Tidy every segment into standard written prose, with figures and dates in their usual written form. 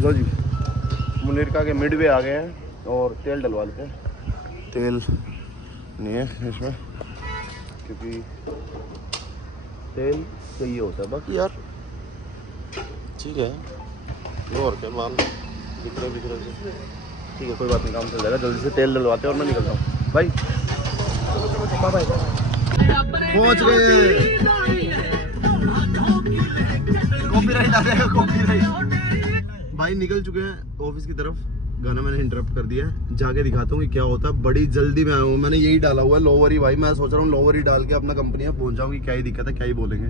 लो जी, मुनीरका के मिडवे आ गए हैं और तेल डलवा लेते हैं। तेल नहीं है इसमें क्योंकि तेल चाहिए होता है, बाकी यार ठीक है। लो और क्या माल बिक रहे से ठीक है, कोई बात नहीं, काम चल जाएगा। जल्दी से तेल डलवाते हैं और मैं निकलता हूँ भाई। बाय पहुँच गए। कॉपीराइट आ जाएगा, कॉपीराइट। भाई निकल चुके हैं ऑफिस की तरफ। गाना मैंने इंटरप्ट कर दिया है, जाके दिखाता हूँ कि क्या होता है। बड़ी जल्दी में आया हूँ, मैंने यही डाला हुआ है लोवर ही। भाई मैं सोच रहा हूँ लोवर ही डाल के अपना कंपनी में पहुँच जाऊँ कि क्या ही दिक्कत है, क्या ही बोलेंगे,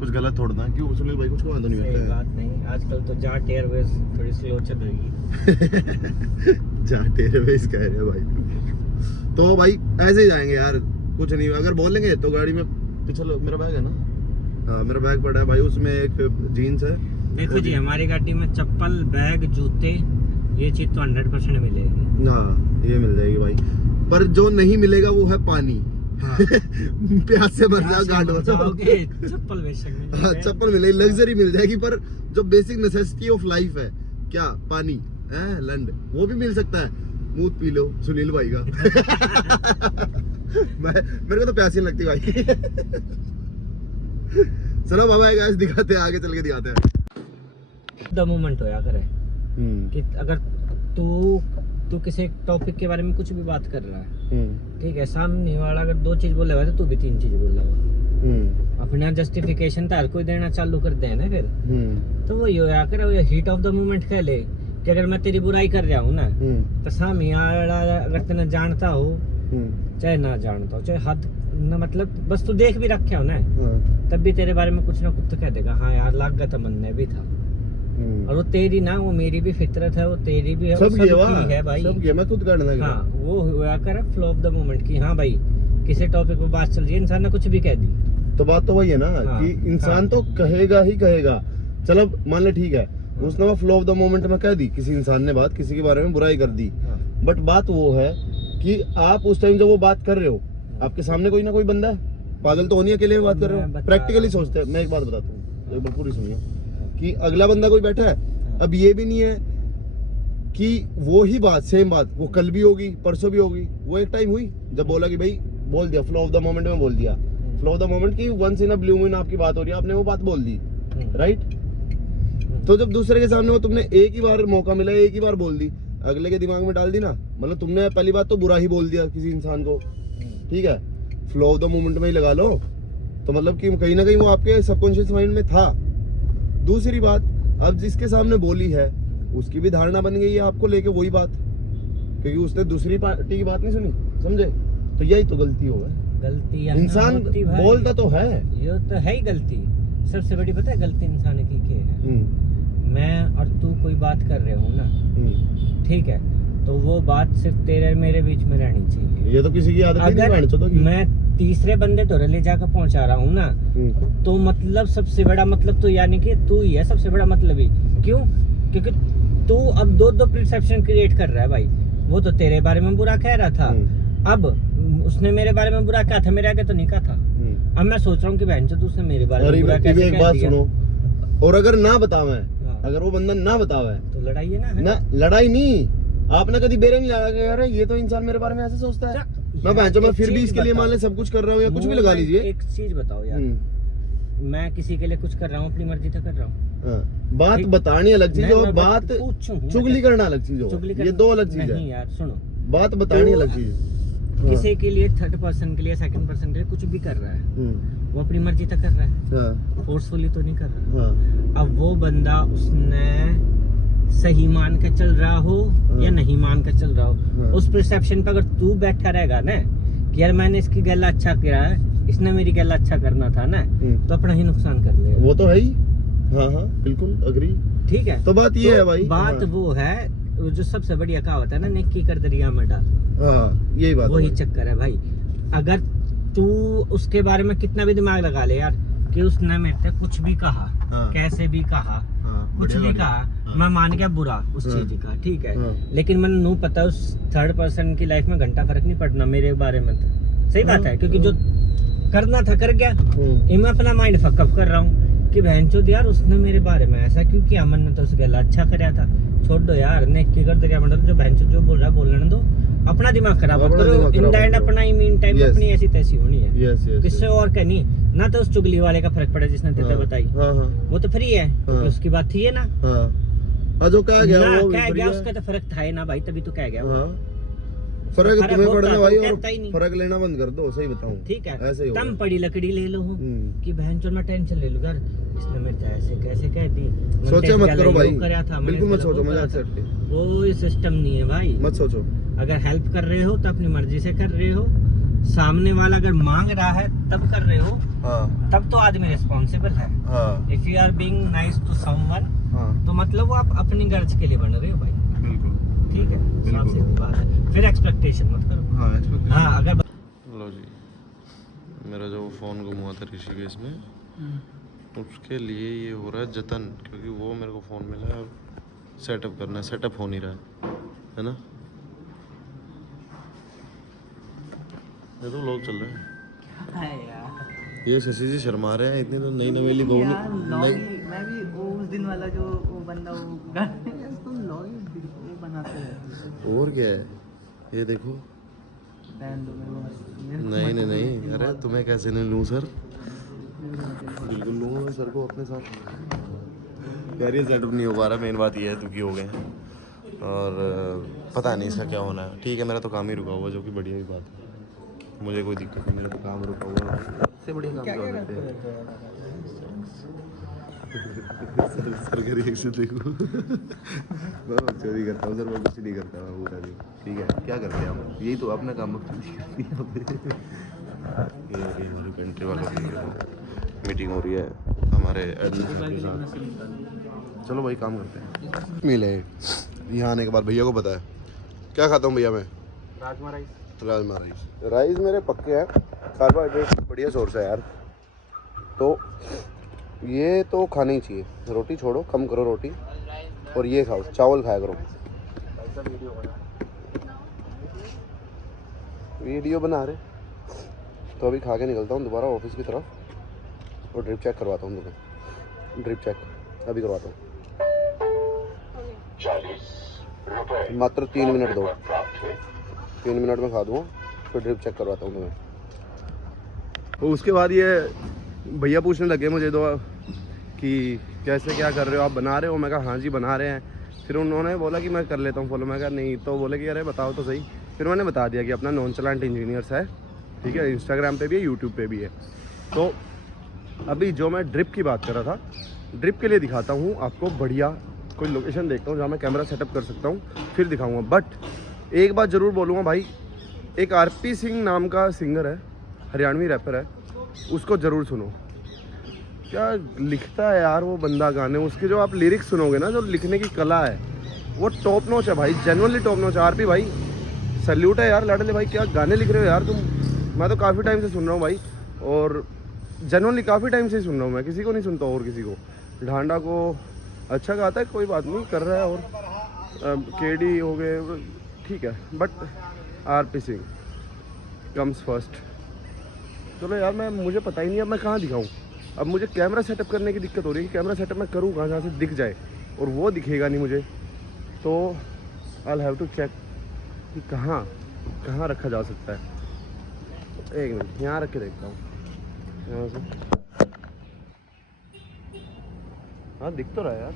कुछ गलत थोड़ा ना। क्यों सुनील भाई, कुछ वादा नहीं होता है। बात नहीं, आजकल तो जाट एयरवेज थोड़ी स्लो चल रही है। जाट एयरवेज कह रहे हैं भाई। तो भाई ऐसे ही जाएंगे यार, कुछ नहीं। अगर बोलेंगे तो गाड़ी में पिछले मेरा बैग है ना, हाँ मेरा बैग पड़ा है भाई, उसमें एक जीन्स है। देखो जी, हमारी गाड़ी में चप्पल, बैग, जूते, ये चीज तो 100% मिलेगी। हाँ ये मिल जाएगी भाई, पर जो नहीं मिलेगा वो है पानी। हाँ। प्यास से मर जाओ, गांड हो जाओगे, चप्पल बेशक हाँ चप्पल मिलेगी, लग्जरी मिल जाएगी, पर जो बेसिक नेसेसिटी ऑफ लाइफ है, क्या पानी है, लंड, वो भी मिल सकता है। मूत पी लो सुनील भाई का। मेरे को तो प्यास ही लगती भाई। चलो बाबा गाइस, दिखाते हैं, आगे चल के दिखाते हैं। द मोमेंट होया करे कि अगर तू किसी टॉपिक के बारे में कुछ भी बात कर रहा है, ठीक है, सामने वाला अगर 2 चीज बोलेगा तो तू भी 3 चीज बोलेगा। अपना जस्टिफिकेशन तो हर कोई देना चालू कर दे ना फिर। तो वो होया करे, हीट ऑफ द मोमेंट कह ले कि अगर मैं तेरी बुराई कर रहा हूँ ना, तो सामने वाला अगर तेने जानता हो चाहे ना जानता हो, चाहे हद ना, मतलब बस तू देख भी रखे हो ना, तब भी तेरे बारे में कुछ ना कुछ तो कह देगा। हाँ यार लग गया था, मन में भी था। और वो तेरी ना, वो मेरी भी फितरत है, वो तेरी भी है, सबकी है भाई, सबकी। मैं खुद करना। हाँ वो हुआ कर फ्लो ऑफ द मोमेंट की। हाँ भाई किसी टॉपिक पे बात चल रही है, इंसान ने कुछ भी कह दी, तो बात तो वही है ना। हाँ, कि इंसान तो कहेगा ही कहेगा। चलो मान ले ठीक है, उसने वो फ्लो ऑफ द मोमेंट में कह दी, किसी इंसान ने बात, किसी के बारे में बुराई कर दी। बट बात वो है कि आप उस टाइम जब वो बात कर रहे हो, आपके सामने कोई ना कोई बंदा है। पागल तो होनी है, अकेले बात कर रहे हो, प्रैक्टिकली सोचते हैं। मैं एक बात बताता हूँ, एक बार पूरी सुनिए, कि अगला बंदा कोई बैठा है। अब ये भी नहीं है कि वो ही बात, सेम बात वो कल भी होगी, परसों भी होगी। वो एक टाइम हुई जब बोला कि भाई बोल दिया, फ्लो ऑफ द मोमेंट में बोल दिया। फ्लो ऑफ द मोमेंट की once in a blue moon आपकी बात हो रही है, आपने वो बात बोल दी, राइट। तो जब दूसरे के सामने वो तुमने एक ही बार मौका मिला, एक ही बार बोल दी, अगले के दिमाग में डाल दी ना, मतलब तुमने पहली बात तो बुरा ही बोल दिया किसी इंसान को, ठीक है, फ्लो ऑफ द मोमेंट में ही लगा लो, तो मतलब कि कहीं ना कहीं वो आपके सबकॉन्शियस माइंड में था। दूसरी बात, अब जिसके सामने बोली है उसकी भी धारणा बन गई है आपको लेके वही बात, क्योंकि उसने दूसरी पार्टी की बात नहीं सुनी, समझे। तो यही तो गलती हो है, गलती इंसान बोलता तो है, ये तो है ही गलती। सबसे बड़ी पता है गलती इंसान की क्या है? मैं और तू कोई बात कर रहे हो ना, ठीक है, तो वो बात सिर्फ तेरे मेरे बीच में रहनी चाहिए। ये तो किसी की आदत नहीं है। अगर मैं तीसरे बंदे तो ले जाकर पहुंचा रहा हूँ ना, तो मतलब सबसे बड़ा मतलब तो यानी कि तू ही है सबसे बड़ा मतलब ही। क्यों? क्योंकि तू अब दो परसेप्शन क्रिएट कर रहा है भाई। वो तो तेरे बारे में बुरा कह रहा था, अब उसने मेरे बारे में बुरा कहा था, मेरे आगे तो नहीं कहा था। अब मैं सोच रहा हूँ कि बहन जो उसने मेरे बारे में बुरा कैसे कह दिया। सुनो, और अगर ना बतावे, अगर वो बंदा ना बतावे तो लड़ाई है ना, लड़ाई नहीं। आपने कभी बेरे नहीं लगा के यार ये तो इंसान मेरे बारे में ऐसे सोचता है, मैं फिर भी इसके लिए मान ले सब कुछ कर रहा हूँ या कुछ भी लगा लीजिए। एक चीज बताओ यार, मैं किसी के लिए कुछ कर रहा हूँ, अपनी मर्जी से कर रहा हूँ। बात बतानी अलग चीज और बात चुगली करना अलग चीज हो, ये दो अलग चीज है यार। सुनो, बात बतानी अलग चीज। किसी के लिए थर्ड पर्सन के लिए, सेकंड पर्सन के लिए कुछ भी कर रहा है, वो अपनी मर्जी तक कर रहा है, फोर्सफुली तो नहीं कर रहा। अब वो बंदा उसने सही मान के चल रहा हो या नहीं मान के चल रहा हो, उस परसेप्शन पे अगर तू बैठा रहेगा ना कि यार मैंने इसकी गला अच्छा किया है, इसने मेरी गला अच्छा करना था ना, तो अपना ही नुकसान कर लेगा। वो तो है ही, हाँ हाँ बिल्कुल अग्री, ठीक है। तो बात ये है भाई, बात वो है जो सबसे बढ़िया कहावत है ना, नेकी कर दरिया में डाल। हाँ यही बात, वही चक्कर है भाई। अगर तू उसके बारे में कितना भी दिमाग लगा ले यार कि उसने मेरे से कुछ भी कहा, कैसे भी कहा, कुछ भी कहा, मैं मान गया बुरा उस चीज का, ठीक है, लेकिन मैंने नहीं पता उस थर्ड पर्सन की लाइफ में घंटा फर्क नहीं पड़ना मेरे बारे में। तो सही बात है, क्योंकि जो करना था कर गया, मैं अपना माइंड फकअप कर रहा हूँ। कि बहनचोद यार उसने मेरे बारे में ऐसा क्यों किया, मैंने तो उसके गला अच्छा कराया था। छोड़ दो यार, ने की कर दिया, मतलब जो बहनचोद जो बोल रहा है बोलने दो, अपना दिमाग खराब मत करो। इन द एंड अपना ही मीन टाइम अपनी ऐसी तैसी होनी है, किससे और क्या नहीं ना। तो उस चुगली वाले का फर्क पड़ा जिसने तेरे बताई, वो तो फ्री है, उसकी बात थी है ना। जो कह गया वो कह गया, उसका तो फर्क था ही ना भाई, तभी तो कह गया। फर्क तुम्हें पड़ना भाई, और कहता ही नहीं। फर्क लेना बंद कर दो, सही बताऊं। ठीक है, ऐसे ही तुम पड़ी लकड़ी ले लो कि बहन चोद मैं टेंशन ले लूं यार, इसने मेरे से ऐसे कैसे कह दी। सोचा मत करो भाई, था, बिल्कुल मत सोचो, मजाक करते वो सिस्टम नहीं है भाई, मत सोचो। अगर हेल्प कर रहे हो तो अपनी मर्जी से कर रहे हो, सामने वाला अगर मांग रहा है तब कर रहे हो, तब तो आदमी रिस्पॉन्सिबल है। If you are being nice to someone, तो मतलब वो आप अपनी गर्ज के लिए बन रहे हो भाई। बिल्कुल ठीक है, साफ सीधी बात है, फिर एक्सपेक्टेशन मत करो। हाँ अगर लो जी, मेरा जो फ़ोन गुम हुआ था ऋषिकेश में, उसके लिए ये हो रहा है जतन, क्योंकि वो मेरे को फ़ोन मिला है, सेटअप करना है, सेटअप हो नहीं रहा है ना। ये तो लोग चल रहे हैं, ये शशि जी शर्मा रहे हैं इतने, तो नई नवेली बहू मैं भी वो उस दिन वाला जो वो बंदा वो बनाते हैं। और क्या है, ये देखो। नहीं, अरे तुम्हें कैसे नहीं लूँ सर, बिल्कुल लूँगा मैं सर को अपने साथ। यार ये सेटअप नहीं हो पा रहा, मेन बात ये है, दुखी हो गए हैं और पता नहीं इसका क्या होना है। ठीक है, मेरा तो काम ही रुका हुआ, जो कि बढ़िया ही बात है, मुझे कोई दिक्कत नहीं, मेरा तो काम रुका हुआ है, इससे बढ़िया काम क्या हो सकते हैं। सर का रिएक्शन देखो। मैं चोरी करता हूँ सर, मैं कुछ नहीं करता, मैं पूरा नहीं। ठीक है, क्या करते हैं हम, यही तो अपना काम ये हमारी पेंट्री वालों की मीटिंग हो रही है हमारे एडमिशन के साथ। चलो भाई काम करते हैं। मिले यहाँ आने के बाद भैया को पता है क्या खाता हूँ भैया मैं, राजमा राइस। राइस मेरे पक्के हैं, कार्बोहाइड्रेट बढ़िया सोर्स है यार, तो ये तो खाना ही चाहिए। रोटी छोड़ो, कम करो रोटी, और ये खाओ, चावल खाया करो। वीडियो बना रहे तो अभी खा के निकलता हूँ दोबारा ऑफिस की तरफ, और ड्रिप चेक करवाता हूँ तुम्हें, ड्रिप चेक अभी करवाता हूँ। मात्र 3 मिनट दो, 3 मिनट में खा दूँ, फिर ड्रिप चेक करवाता हूँ तुम्हें। तो उसके बाद ये भैया पूछने लगे मुझे तो कि कैसे क्या कर रहे हो आप, बना रहे हो? मैं कहा हाँ जी बना रहे हैं। फिर उन्होंने बोला कि मैं कर लेता हूँ फॉलो, मैं कहा नहीं, तो बोले कि अरे बताओ तो सही। फिर मैंने बता दिया कि अपना नॉनचलेंट इंजीनियर्स है, ठीक है, इंस्टाग्राम पे भी है, यूट्यूब पे भी है। तो अभी जो मैं ड्रिप की बात कर रहा था, ड्रिप के लिए दिखाता हूँ आपको, बढ़िया कोई लोकेशन देखता हूँ जहाँ मैं कैमरा सेटअप कर सकता हूँ, फिर दिखाऊँगा। बट एक बात ज़रूर बोलूँगा भाई, एक आरपी सिंह नाम का सिंगर है, हरियाणवी रैपर है, उसको ज़रूर सुनो। क्या लिखता है यार वो बंदा गाने, उसके जो आप लिरिक्स सुनोगे ना, जो लिखने की कला है वो टॉप नॉच है भाई, जेन्युइनली टॉप नॉच है। आरपी भाई सैल्यूट है यार, लाडले भाई क्या गाने लिख रहे हो यार तुम। मैं तो काफ़ी टाइम से सुन रहा हूँ भाई, और जेन्युइनली काफ़ी टाइम से ही सुन रहा हूँ मैं, किसी को नहीं सुनता और किसी को। ढांडा को अच्छा गाता है, कोई बात नहीं, कर रहा है, और केडी हो गए, ठीक है, but RP Singh comes first. चलो यार, मुझे पता ही नहीं अब मैं कहाँ दिखाऊँ। अब मुझे कैमरा सेटअप करने की दिक्कत हो रही है कि कैमरा सेटअप मैं करूँ कहाँ, जहाँ से दिख जाए, और वो दिखेगा नहीं मुझे, तो आई हैव टू चेक कि कहाँ रखा जा सकता है। तो एक मिनट यहाँ रख के देखता हूँ, यहाँ से। हाँ दिख तो रहा है यार,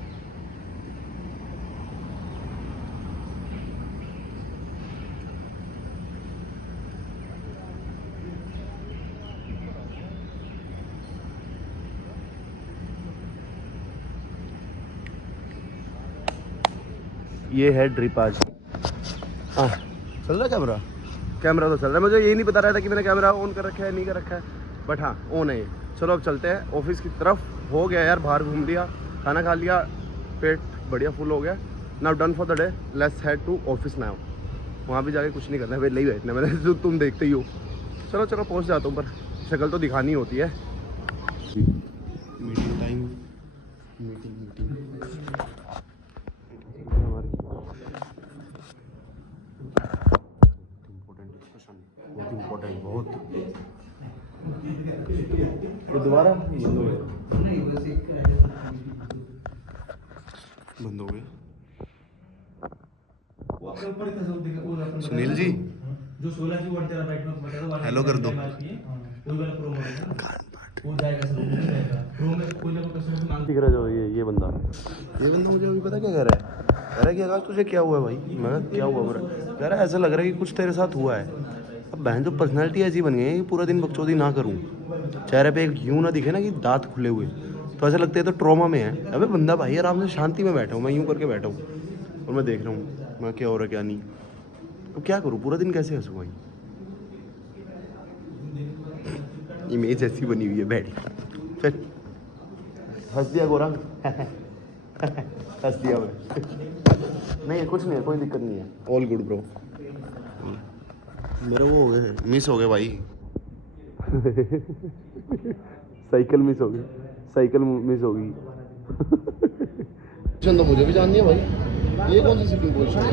ये है ड्रिप आज। हाँ चल रहा है कैमरा तो चल रहा है। मुझे यही नहीं पता रहा था कि मैंने कैमरा ऑन कर रखा है नहीं कर रखा है, बट हाँ ऑन है। चलो अब चलते हैं ऑफिस की तरफ। हो गया यार, बाहर घूम लिया, खाना खा लिया, पेट बढ़िया फुल हो गया। Now done for the day, let's head to office now. वहाँ भी जाके कुछ नहीं करना है, वेले ही बैठना मैंने, जो तुम देखते ही हो। चलो पहुँच जाता हूँ, पर शक्ल तो दिखानी होती है। मीटिंग टाइम, मीटिंग इम्पोर्टेंट बहुत। दोबारा सुनील जी जो 16 की वोट तेरा बैठ में बताओ वाला हेलो कर दो। कोई वाला प्रो मॉडल वो जाएगा सब नहीं जाएगा प्रो में कोई ना कोई कस्टमर को मांग दिख रहा जो ये बंदा मुझे अभी पता क्या कह रहा है, कह रहा है कि आकाश तुझे क्या हुआ है भाई। मैं कहा, क्या हुआ मेरा? कह रहा है ऐसा लग रहा है कि कुछ तेरे साथ हुआ है। अब बहन जो पर्सनैलिटी ऐसी बन गई है कि पूरा दिन बकचोदी ना करूँ, चेहरे पे एक यूँ ना दिखे ना कि दांत खुले हुए, तो ऐसा लगता है तो ट्रॉमा में है। अबे बंदा भाई आराम से शांति में बैठा हूँ, मैं यूँ करके बैठा हूँ और मैं देख रहा हूँ मैं क्या हो रहा है क्या नहीं। अब क्या करूँ, पूरा दिन कैसे हंसूँ भाई। इमेज ऐसी बनी हुई है बैठ चल हंस दिया गोरा हंस दिया मैं। नहीं कुछ नहीं है, कोई दिक्कत नहीं है, ऑल गुड ब्रो। मेरे वो हो गए मिस हो गए भाई साइकिल मिस हो गई, साइकिल मिस हो गई तो मुझे भी जाननी है भाई, ये कौन सी सिटिंग पोजीशन है?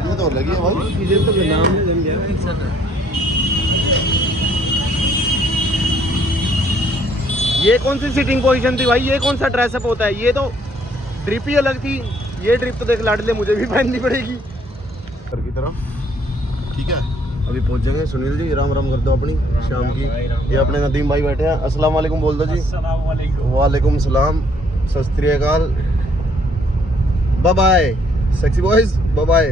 ये तो लगी है भाई, मुझे तो नाम नहीं जम गया फिक्सर है। ये कौन सी सिटिंग पोजीशन थी भाई? ये कौन सा ड्रेसअप होता है? ये तो ड्रिप ही अलग थी, ये ड्रिप तो देख लाडले मुझे भी पहननी पड़ेगी घर की तरफ। ठीक है अभी पहुंच जाएंगे। सुनील जी राम राम कर दो अपनी शाम की। ये अपने नदीम भाई बैठे हैं, अस्सलाम वालेकुम बोल दो जी। वालेकुम सलाम, Sat Sri Akal, bye bye sexy boys, bye bye.